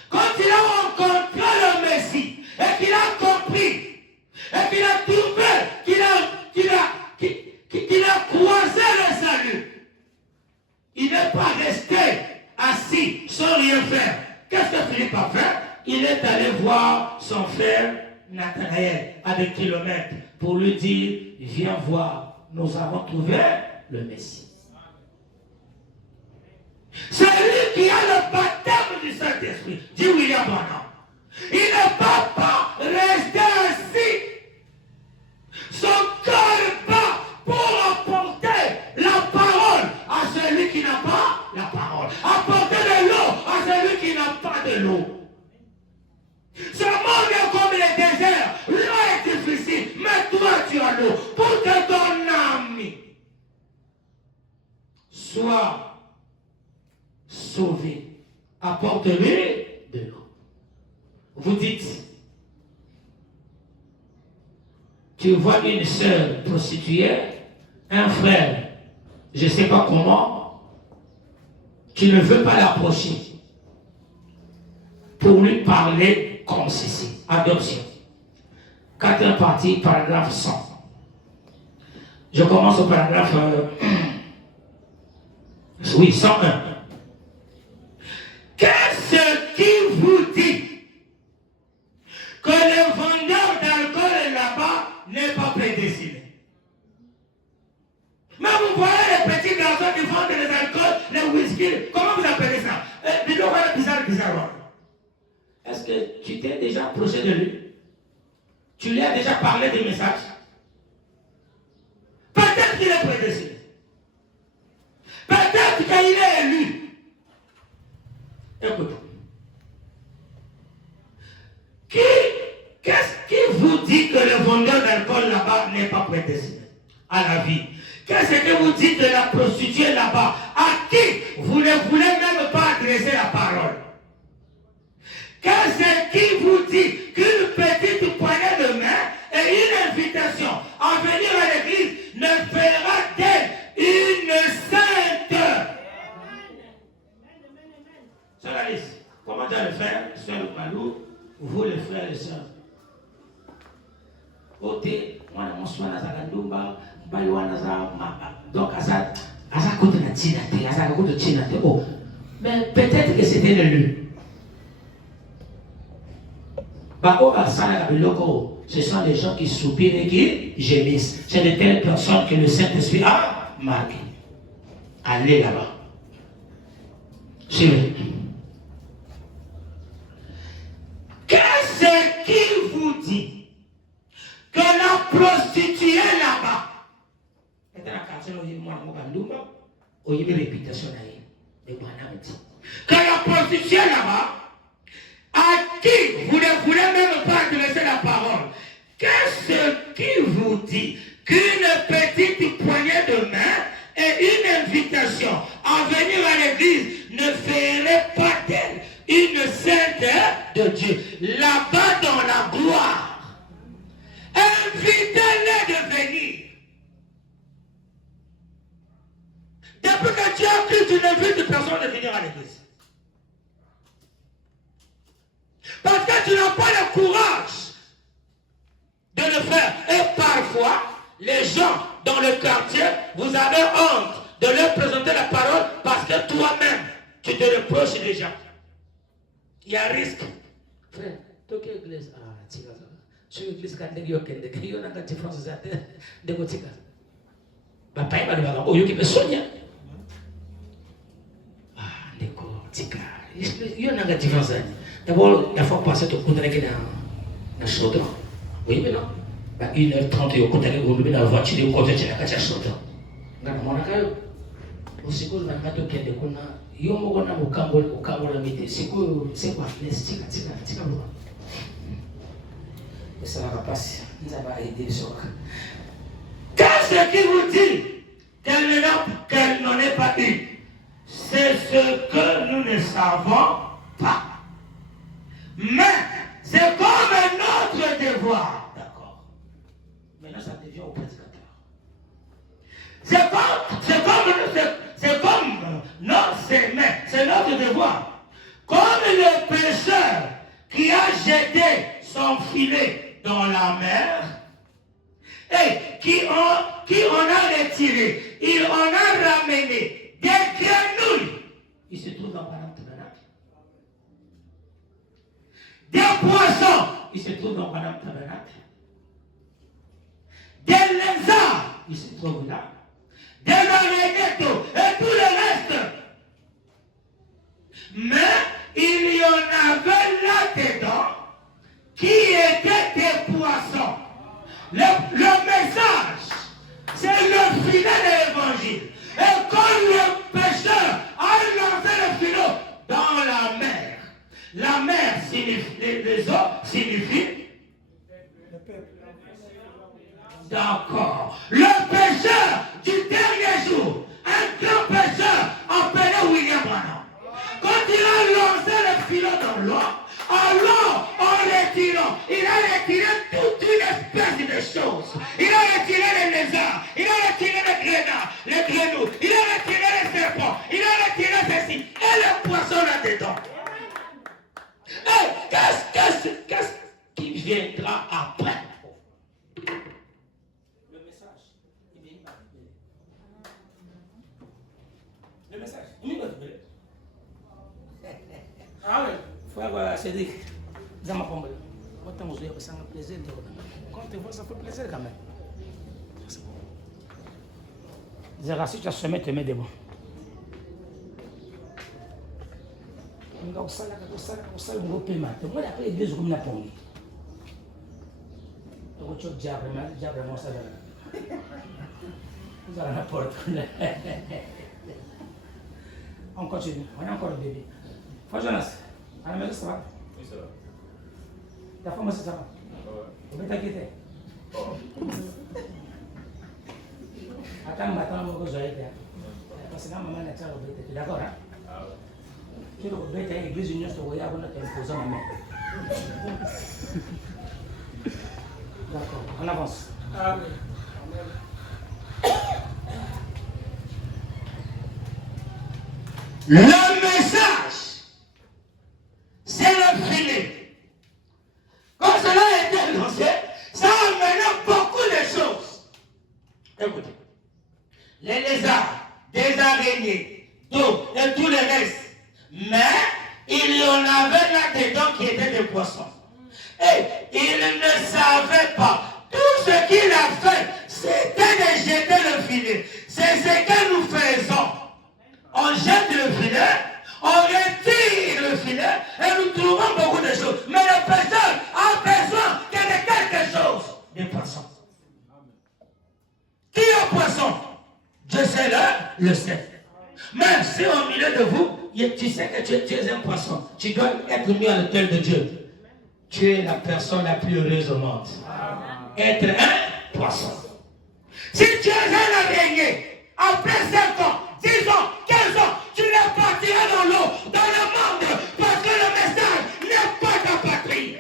quand il a rencontré le Messie et qu'il a compris et qu'il a tout voir son frère Nathanaël à des kilomètres pour lui dire, viens voir, nous avons trouvé le Messie. C'est lui qui a le baptême du Saint-Esprit, dit William Branham. Il ne va pas rester assis. Son cœur bat pour apporter la parole à celui qui n'a pas la parole. Apporter de l'eau à celui qui n'a pas de l'eau. Ce monde est comme le désert. L'eau est difficile, mais toi tu as l'eau. Pour que ton ami soit sauvé, apporte-lui de l'eau. Vous dites, tu vois une sœur prostituée, un frère, je ne sais pas comment, tu ne veux pas l'approcher pour lui parler comme ceci. Adoption. 4e partie, paragraphe 100. Je commence au paragraphe 101. Qu'est-ce qui vous dit que le vendeur d'alcool là-bas n'est pas prédestiné? Mais vous voyez les petits garçons qui vendent des alcools, les whisky, comment vous appelez ça? Dis donc, voilà bizarre. Est-ce que tu t'es déjà approché de lui? Tu lui as déjà parlé des messages? Peut-être qu'il est prédestiné. Peut-être qu'il est élu. Écoute. Qu'est-ce qui vous dit que le vendeur d'alcool là-bas n'est pas prédestiné à la vie? Qu'est-ce que vous dites de la prostituée là-bas à qui vous ne voulez même pas adresser la parole? Qu'est-ce qui vous dit qu'une petite poignée de main et une invitation à venir à l'église ne fera d'elle une sainte? C'est la liste. Comment dire le frère, soeur le palou, vous les frères et sœurs? Ote, mwana moswana za kandumba, mbali wana za donc asa kote na tina te, asa kote tina te. Oh, mais peut-être que c'était le lieu. Ce sont les gens qui soupirent et qui gémissent. C'est de telles personnes que le Saint-Esprit a marqué. Allez là-bas. Suivez. Qu'est-ce qui vous dit que la prostituée là-bas, que la prostituée là-bas, à qui vous ne voulez même pas adresser la parole, qu'est-ce qui vous dit qu'une petite poignée de main et une invitation à venir à l'église ne ferait pas d'elle une sainte de Dieu? Là-bas dans la gloire, invitez-les de venir. Depuis que tu as pris, tu n'invites personne de venir à l'église. Parce que tu n'as pas le courage de le faire. Et parfois, les gens dans le quartier, vous avez honte de leur présenter la parole parce que toi-même, tu te reproches déjà. Il y a risque. Frère, toi qui es église, tu es église quand tu es église, tu es différence de gotika. Papa, il va dire, oh, il me soigne. Ah, d'accord, tika. Il y a une différence. D'abord, il faut passer au coup de la chaude. Oui, mais non. 1h30, il faut que la voiture est côté de la chaude. Aussi, quand on a fait le coup, il y a un cambo la météo. C'est quoi? Tika. Ça va passer. Ça va aider sur. Qu'est-ce qui vous dit qu'elle n'en est pas une? C'est ce que nous ne savons pas. Mais c'est comme notre devoir. D'accord. Maintenant, ça devient au prédicateur. C'est notre devoir. Comme le pêcheur qui a jeté son filet dans la mer et qui en a retiré, il en a ramené des grenouilles. Il se trouve dans Panama. des poissons, il se trouve dans Madame Tabernacle. Des lézards, il se trouve là. Des araignées et tout le reste. Mais il y en avait là-dedans qui étaient des poissons. Le message, c'est le filet de l'évangile. Et quand le pêcheur a lancé le filet dans la mer signifie, les eaux signifient le peuple. D'accord. Le pêcheur du dernier jour, un grand pêcheur appelé William Branham. Quand il a lancé le filet dans l'eau, alors en retirant, il a retiré toute une espèce de choses. Il a retiré les lézards, il a retiré les grenouilles, il a retiré les serpents, il a retiré ceci et les poissons là-dedans. Et qu'est-ce qui viendra après? Le message, il est immaculé. Le message, il est immaculé. Ah oui, frère Cédric, ça m'a pas autant vous avez un plaisir de quand tu vois ça fait plaisir quand même. Zéra, si tu as semé, te mets debout. Donc ça là, ça le groupe paiement. Moi après l'église comme la pomme. Donc tu diable moi ça là. Vous allez la porte. On continue. On a encore le bébé. Frère Jonas, à la maison ça va? Oui, ça va. Ta femme aussi ça va? Oui. Vous pouvez t'inquiéter? Attends, mon gars, parce que là, maman n'a pas le bébé. Tu es d'accord? Ah oui. Tu es le bébé, l'église union, c'est où il y a un imposant maman. D'accord, on avance. Amen. Le message, c'est le filet. Quand cela a été lancé, ça a amené beaucoup de choses. Écoutez, les lézards, des araignées, d'eau et tout le reste. Mais il y en avait là-dedans qui étaient des poissons. Et il ne savait pas. Tout ce qu'il a fait, c'était de jeter le filet. C'est ce que nous faisons. On jette le filet, on retire le filet et nous trouvons beaucoup de choses. Mais le pêcheur a besoin que de quelque chose. Des poissons. Qui est poisson? Dieu sait le sait. Même si au milieu de vous, tu sais que tu es un poisson, tu dois être mis à l'autel de Dieu. Tu es la personne la plus heureuse au monde. Être un poisson. Si tu es un araignée, après 5 ans, 10 ans, 15 ans, tu les partiras dans l'eau, dans le monde, parce que le message n'est pas ta patrie.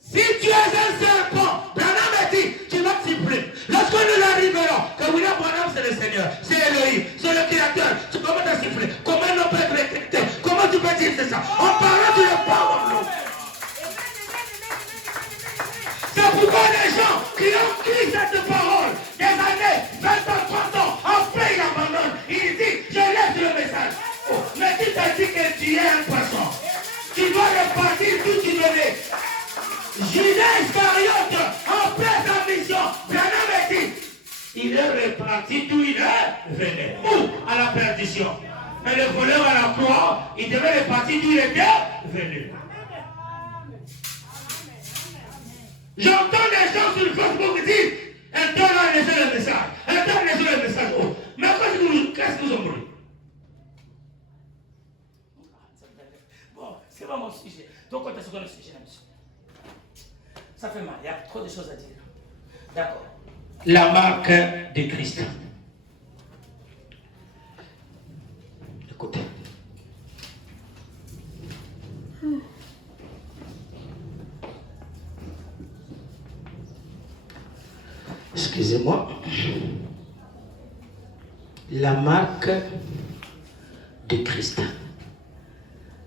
Si tu es un serpent, Branham a dit, tu vas siffler. Lorsque nous arriverons, que William Branham c'est le Seigneur, c'est Elohim, c'est le Créateur, tu commences à siffler. Comment on peut être recruté? Comment tu peux dire c'est ça? En parlant du power of love. C'est pourquoi les gens qui ont cru cette parole, des années, 20 ans, 30 ans, après ils abandonnent. Ils disent, je laisse le message. Oh, mais si tu as dit que tu es un poisson, tu dois repartir tout tu donnais. Judas Iscariote, après sa mission, Branham a dit, il est reparti d'où il est venu. Où? À la perdition. Mais le voleur à la croix, il devait repartir d'où il était venu. J'entends des gens sur le Facebook dire, un tel a laissé le message, un tel a laissé le message. Oh. Mais qu'est-ce que nous avons dit? Bon, c'est pas mon sujet. Donc, on est sur le sujet, la mission. Ça fait mal, il y a trop de choses à dire. D'accord. La marque de Christ. Écoutez. Excusez-moi. La marque de Christ.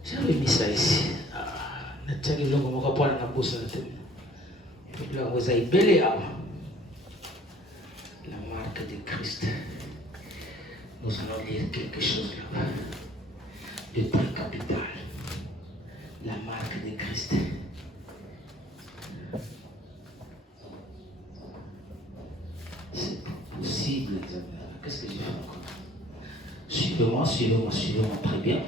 J'avais mis ça ici. La marque de Christ. Nous allons lire quelque chose là-bas. de très capital. La marque de Christ. C'est possible. Qu'est-ce que j'ai fait encore? Suivez-moi très bien.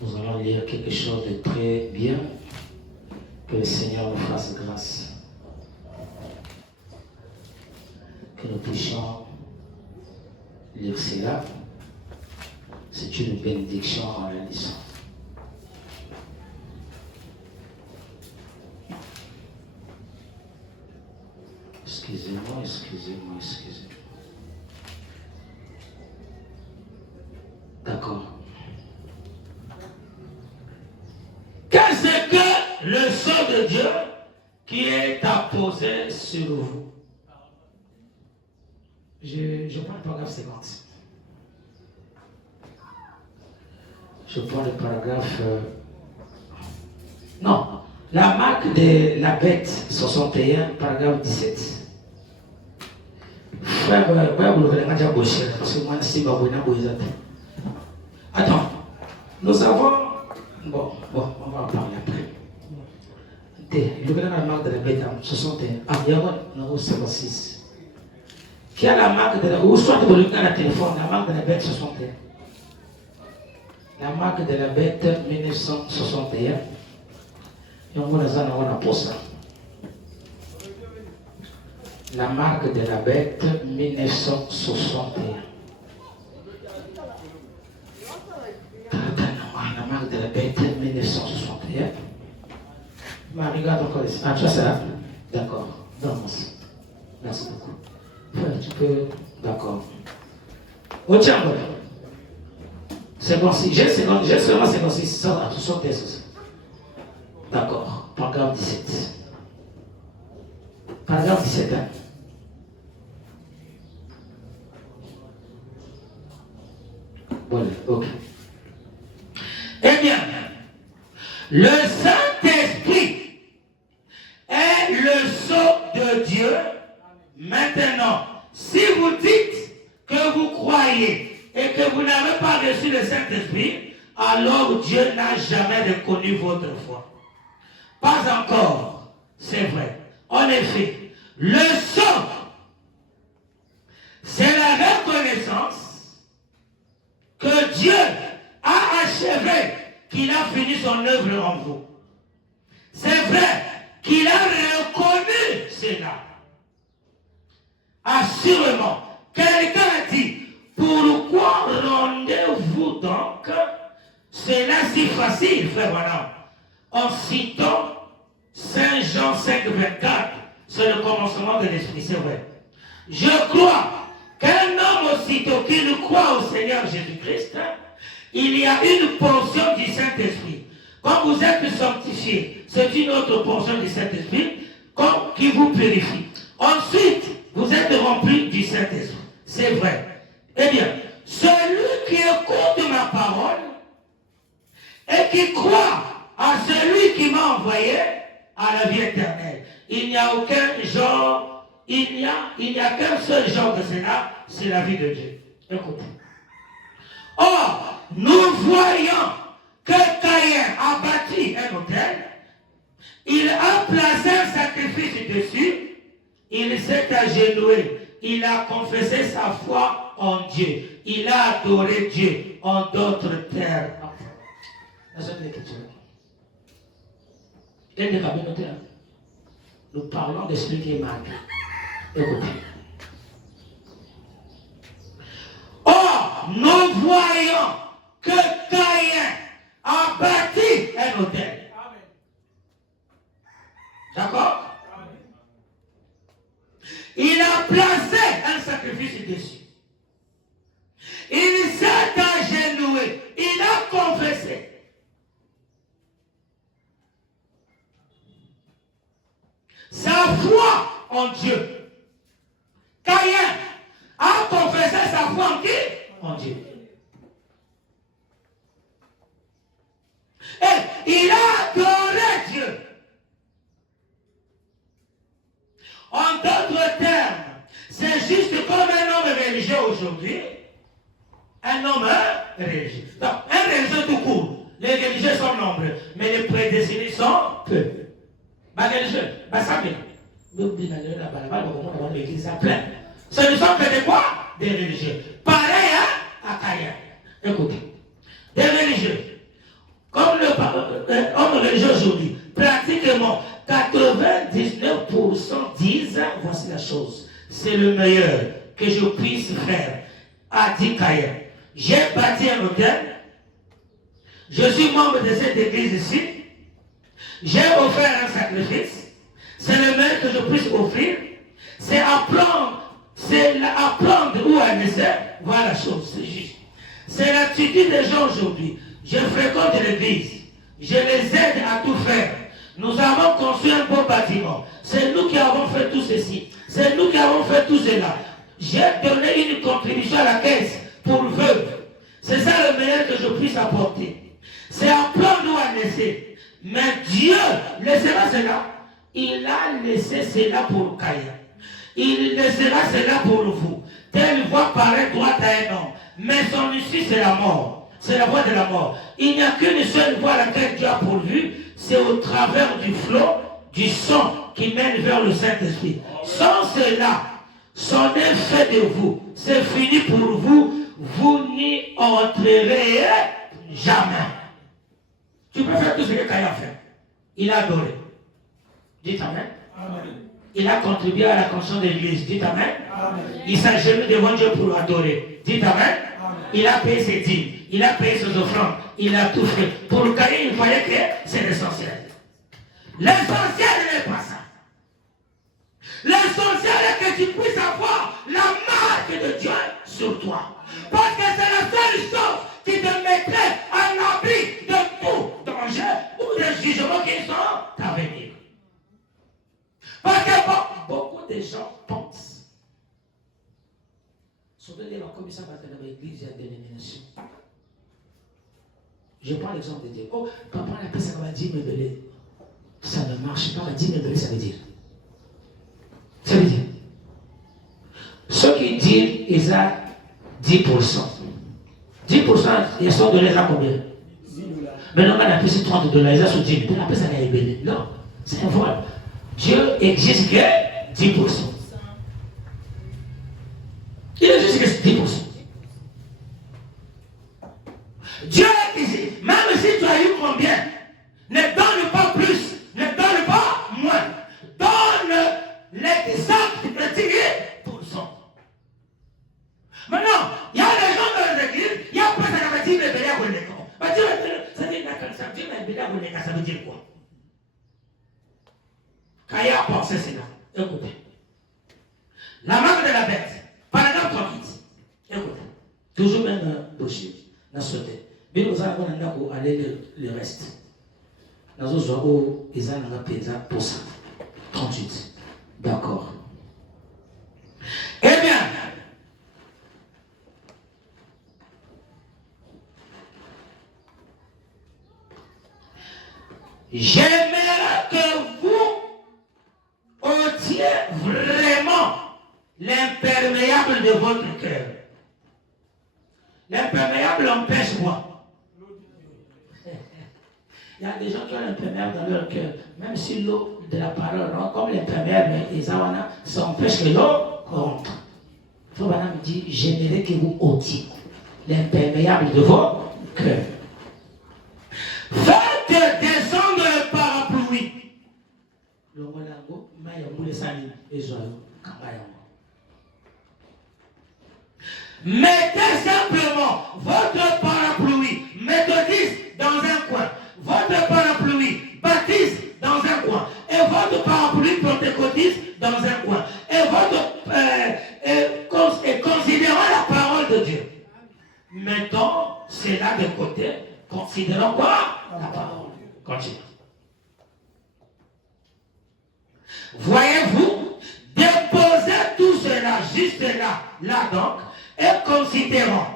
Nous allons lire quelque chose de très bien. Que le Seigneur nous fasse grâce. Que nous puissions lire cela. C'est une bénédiction en la lisant. Excusez-moi. D'accord. Qu'est-ce que le sceau de Dieu qui est apposé sur vous? Je prends le paragraphe 50. Je prends le paragraphe... Non, la marque de la bête 61, paragraphe 17. Frère, attends, nous avons... Bon, on va en parler après. Le gars la marque de la bête 61. Ah, il y a un 56. Qui a la marque de la... Ou soit vous le la téléphone, la marque de la bête 61. La marque de la bête 1961. Et on va pour ça. La marque de la bête 1961. La marque de la bête 1961. Regarde encore ici. Ah, tu vois ça? D'accord. Non, merci beaucoup. Tu peux. D'accord. On tient encore. C'est bon, si. J'ai seulement 56. Ça, 61. D'accord. Paragraphe 17. Paragraphe 17. Hein? Voilà, ok. Eh bien, le Saint-Esprit est le sceau de Dieu. Maintenant, si vous dites que vous croyez et que vous n'avez pas reçu le Saint-Esprit, alors Dieu n'a jamais reconnu votre foi. Pas encore, c'est vrai. En effet, le sceau, c'est la reconnaissance que Dieu a achevé, qu'il a fini son œuvre en vous. C'est vrai qu'il a reconnu cela. Assurément, quelqu'un a dit, pourquoi rendez-vous donc cela si facile, frère Madame? En citant Saint Jean 5, 24, c'est le commencement de l'Esprit, c'est vrai. Je crois qu'un homme aussitôt qu'il croit au Seigneur Jésus-Christ, il y a une portion du Saint-Esprit. Quand vous êtes sanctifié, c'est une autre portion du Saint-Esprit qui vous purifie. Ensuite, vous êtes rempli du Saint-Esprit. C'est vrai. Eh bien, celui qui écoute ma parole et qui croit à celui qui m'a envoyé à la vie éternelle. Il n'y a aucun genre, il n'y a qu'un seul genre de cela, c'est la vie de Dieu. Écoutez. Or, nous voyons que Caïn a bâti un autel, il a placé un sacrifice dessus, il s'est agenouillé, il a confessé sa foi en Dieu, il a adoré Dieu en d'autres termes. Nous parlons de celui qui est marié. Écoutez. Or, nous voyons que Caïn a bâti un autel. D'accord? Il a placé un sacrifice dessus. Il s'est agenouillé. Il a confessé. Sa foi en Dieu. Caïn a confessé sa foi en qui? En Dieu. Et il a adoré Dieu. En d'autres termes, c'est juste comme un homme religieux aujourd'hui, un homme l'église à plein. Ce ne sont que des quoi? Des religieux. Pareil à Caïn. Écoutez, des religieux. Comme homme religieux aujourd'hui, pratiquement 99% disent, voici la chose, c'est le meilleur que je puisse faire, a dit Caïn. J'ai bâti un hôtel, je suis membre de cette église ici, j'ai offert un sacrifice, c'est le meilleur que je puisse offrir, c'est apprendre où à laisser, voilà la chose, c'est juste. C'est l'attitude des gens aujourd'hui. Je fréquente l'église, je les aide à tout faire. Nous avons construit un beau bâtiment. C'est nous qui avons fait tout ceci. C'est nous qui avons fait tout cela. J'ai donné une contribution à la caisse pour le vœu. C'est ça le meilleur que je puisse apporter. C'est apprendre à laisser. Mais Dieu laissera cela. Il a laissé cela pour Caïn. Il laissera cela pour vous. Telle voie paraît droite à un homme, mais son issue c'est la mort. C'est la voie de la mort. Il n'y a qu'une seule voie à laquelle Dieu a pourvu, c'est au travers du flot, du sang qui mène vers le Saint-Esprit. Sans cela, son effet de vous, c'est fini pour vous, vous n'y entrerez jamais. Tu peux faire tout ce que Caïn a fait. Il a adoré. Dites Amen. Amen. Il a contribué à la construction de l'église. Dites Amen. Amen. Il s'agenouille devant Dieu pour adorer. Dites Amen. Amen. Il a payé ses dîmes. Il a payé ses offrandes. Il a tout fait. Pour le Caïn, il voyait que c'est l'essentiel. L'essentiel n'est pas ça. L'essentiel est que tu puisses avoir la marque de Dieu sur toi. Parce que c'est la seule chose qui te mettrait à l'abri de tout danger ou de jugement qui sont à venir. Parce que beaucoup de gens pensent. Surtout les comme ça, dans l'église, il y a des dénominations. Je prends l'exemple de Dieu. Oh, papa, la paix, ça va dire, mais ça ne marche pas. 10 000 ça veut dire. Ça veut dire. Ceux qui disent, ils ont 10%. 10%, ils sont donnés à combien? Maintenant, on a plus de $30, ils ont sur 10 000. La paix, ça va être non, c'est un vol. Dieu existe que 10%. Il existe que 10%. Dieu existe. Même si tu as eu combien, ne donne pas plus, ne donne pas moins. Donne l'exemple de 10%. Maintenant, il y a des gens dans les églises, il y a pas ça qui veut dire le bélier à Dieu ça veut dire quoi? Quand il a pensé cela, écoutez. La marque de la bête, paragraphe 38. Écoutez. Toujours même dossier, dans ce thème. Mais nous allons aller le reste. Nous allons aller pour ça. 38. D'accord. Eh bien, j'aimerais que vous ôtiez vraiment l'imperméable de votre cœur. L'imperméable empêche quoi? Il y a des gens qui ont l'imperméable dans leur cœur. Même si l'eau de la parole, non, comme l'imperméable, ça empêche que l'eau rentre. Il faut me dire, j'aimerais que vous ôtiez l'imperméable de votre cœur. Faites descendre le parapluie. Mettez simplement votre parapluie méthodiste dans un coin, votre parapluie baptiste dans un coin, et votre parapluie pentecôtiste dans un coin, et considérant la parole de Dieu. Mettons cela de côté, considérons quoi? La parole. Continue. Voyez-vous, déposez tout cela juste là donc, et considérons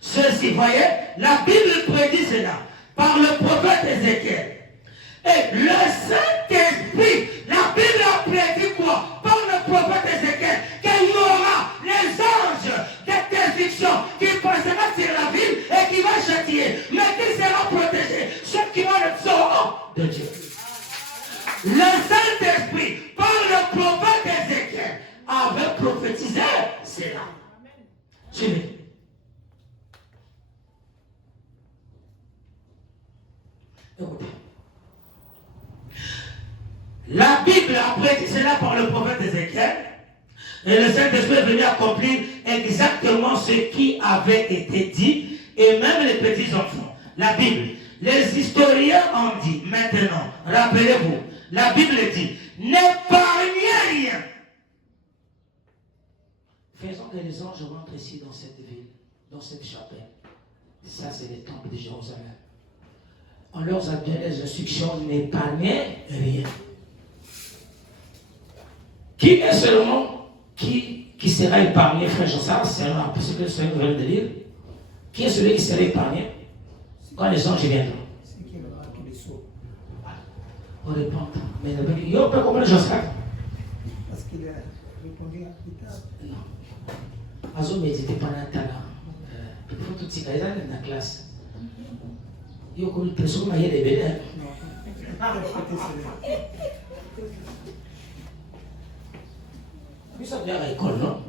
ceci. Voyez, la Bible prédit cela par le prophète Ézéchiel. Et le Saint-Esprit, la Bible a prédit quoi? Par le prophète Ézéchiel, qu'il y aura les anges d'interdiction qui passeront sur la ville et qui vont châtier, mais qui sera protégé, ceux qui ont le sort de Dieu. Le Saint-Esprit, par le prophète Ézéchiel, Écoutez. La Bible après dit cela par le prophète Ézéchiel. Et le Saint-Esprit est venu accomplir exactement ce qui avait été dit. Et même les petits enfants. La Bible. Les historiens ont dit, maintenant, rappelez-vous, la Bible dit, n'épargnez rien. Faisons que les anges rentrent ici dans cette ville, dans cette chapelle. Ça, c'est le temple de Jérusalem. On leur a donné les instructions, n'épargnez rien. Qui est seulement qui sera épargné, frère Jean-Sarr, c'est ce que le Seigneur vient de lire. Qui est celui qui sera épargné quand les anges viendront? C'est qui le marque les sauts. On répond. Mais il y a pas comment Jean-Sarr. Parce qu'il a répondu à plus tard. Non. Azo médité pendant un temps. Il faut tout ça dans la classe. Il y a comme une personne qui a des bébés. Non. Vous savez à l'école, non?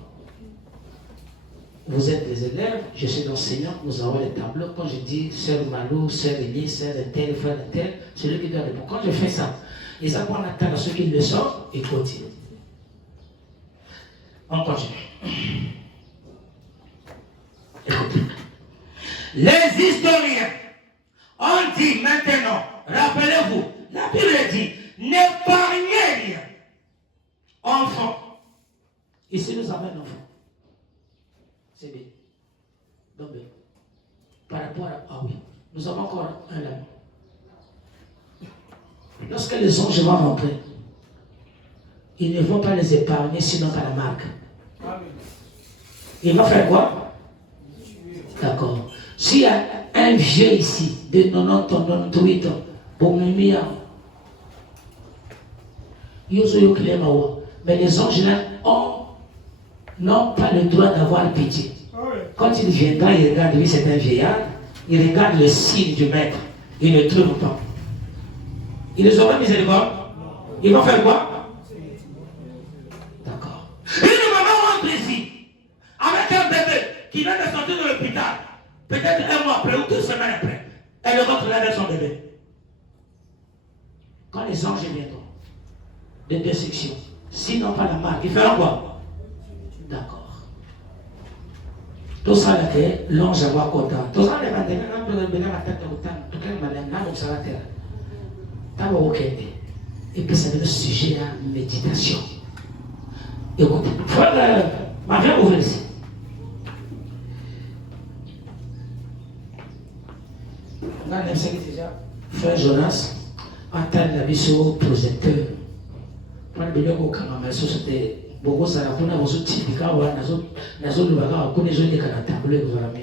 Vous êtes des élèves, je suis l'enseignant, nous avons les tableaux. Quand je dis sœur Malou, sœur Elie, sœur de tel, frère de tel, celui qui doit répondre. Quand je fais ça, ils apprennent à table à ceux qui le sortent et continuent. On continue. Écoutez. Les historiens ont dit maintenant, rappelez-vous, la Bible dit, n'épargnez rien. Enfant. Ici, nous avons un enfant. C'est bien. Donc, bien. Par rapport à... Ah oui. Nous avons encore un là. Lorsque les anges vont rentrer, ils ne vont pas les épargner sinon par la marque. Ils vont faire quoi? D'accord. S'il y a un vieux ici, de 90 ans, 98 ans, pour me mettre, mais les anges là n'ont pas le droit d'avoir pitié. Quand il viendra, il regarde, lui c'est un vieillard, il regarde le signe du maître, il ne trouve pas. Ils les auront miséricorde. Ils vont faire quoi? D'accord. Une maman rentre ici, avec un bébé qui vient de sortir de l'hôpital, peut-être un mois après ou 2 semaines après, elle rentre là avec son bébé. Quand les anges viendront, de 2 sections, sinon pas la marque, ils feront quoi? D'accord. Tout ça là que l'ange va content. Tout ça là que et puis ça devient sujet à méditation. Écoutez, frère, ma viens ouvrir ici. Frère Jonas, entend la vie sur le projecteur. Quand le bébé au Canada, c'était beaucoup de choses. Pour nous, nous sommes typiques. Nous sommes les gens qui ont